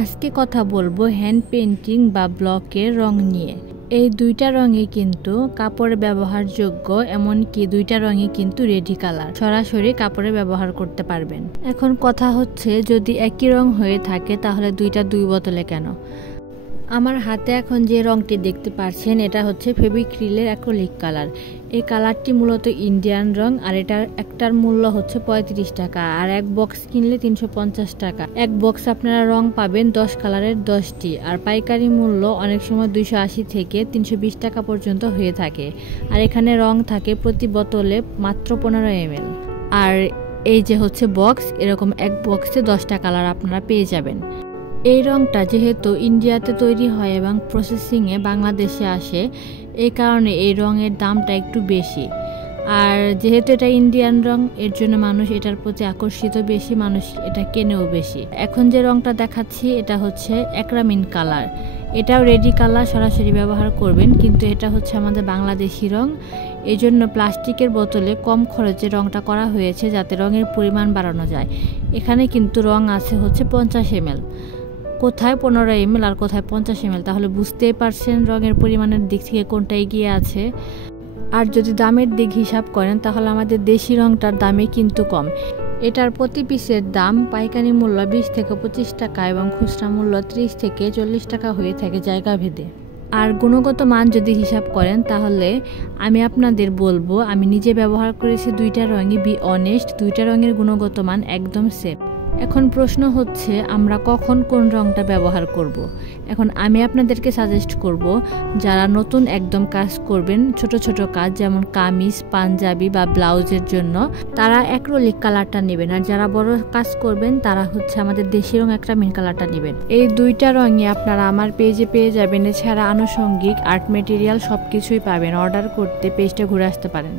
আজকে কথা বলবো হ্যান্ড পেইন্টিং বা ব্লকের রং নিয়ে। এই দুইটা রঙই কিন্তু কাপড়ে ব্যবহারযোগ্য, এমনকি দুইটা রঙই কিন্তু রেডি কালার, সরাসরি কাপড়ে ব্যবহার করতে পারবেন। এখন কথা হচ্ছে, যদি একই রং হয়ে থাকে তাহলে দুইটা দুই বোতলে কেন? আমার হাতে এখন যে রংটি দেখতে পাচ্ছেন এটা হচ্ছে ফেবিক্রিলের অ্যাক্রিলিক কালার। এই কালারটি মূলত ইন্ডিয়ান রং, আর এটার একটার মূল্য হচ্ছে 35 টাকা, আর এক বক্স কিনলে 350 টাকা। এক বক্স আপনারা রং পাবেন 10 কালারের 10টি, আর পাইকারি মূল্য অনেক সময় 280 থেকে 320 টাকা পর্যন্ত হয়ে থাকে। আর এখানে রং থাকে প্রতি বোতলে মাত্র 15 ml। আর এই যে হচ্ছে বক্স, এরকম এক বক্সে 10টা কালার আপনারা পেয়ে যাবেন। এই রংটা যেহেতু ইন্ডিয়াতে তৈরি হয় এবং প্রসেসিংয়ে বাংলাদেশে আসে, এই কারণে এই রঙের দামটা একটু বেশি। আর যেহেতু এটা ইন্ডিয়ান রং, এর জন্য মানুষ এটার প্রতি আকর্ষিত বেশি, মানুষ এটা কেনেও বেশি। এখন যে রংটা দেখাচ্ছি এটা হচ্ছে অ্যাক্রামিন কালার। এটাও রেডি কালার, সরাসরি ব্যবহার করবেন, কিন্তু এটা হচ্ছে আমাদের বাংলাদেশি রং। এই জন্য প্লাস্টিকের বোতলে কম খরচে রংটা করা হয়েছে, যাতে রঙের পরিমাণ বাড়ানো যায়। এখানে কিন্তু রং আছে হচ্ছে 50 ml, কোথায় 15 ml আর কোথায় 50 ml, তাহলে বুঝতেই পারছেন রঙের পরিমাণের দিক থেকে কোনটা এগিয়ে আছে। আর যদি দামের দিক হিসাব করেন তাহলে আমাদের দেশি রংটার দামে কিন্তু কম। এটার প্রতি পিসের দাম পাইকারি মূল্য 20 থেকে 25 টাকা এবং খুচরা মূল্য 30 থেকে 40 টাকা হয়ে থাকে জায়গা ভেদে। আর গুণগত মান যদি হিসাব করেন তাহলে আমি আপনাদের বলবো, আমি নিজে ব্যবহার করেছি দুইটা রঙই, বি অনেস্ট, দুইটা রঙের গুণগত মান একদম সেম। এখন প্রশ্ন হচ্ছে আমরা কখন কোন রংটা ব্যবহার করব। এখন আমি আপনাদেরকে সাজেস্ট করব, যারা নতুন একদম কাজ করবেন, ছোট ছোট কাজ যেমন কামিজ, পাঞ্জাবি বা ব্লাউজের জন্য, তারা অ্যাক্রিলিক কালারটা নেবেন। আর যারা বড় কাজ করবেন তারা হচ্ছে আমাদের দেশি রং অ্যাক্রামিন কালারটা নেবেন। এই দুইটা রঙই আপনারা আমার পেজে পেয়ে যাবেন। এছাড়া আনুষঙ্গিক আর্ট মেটেরিয়াল সব কিছুই পাবেন। অর্ডার করতে পেজটা ঘুরে আসতে পারেন।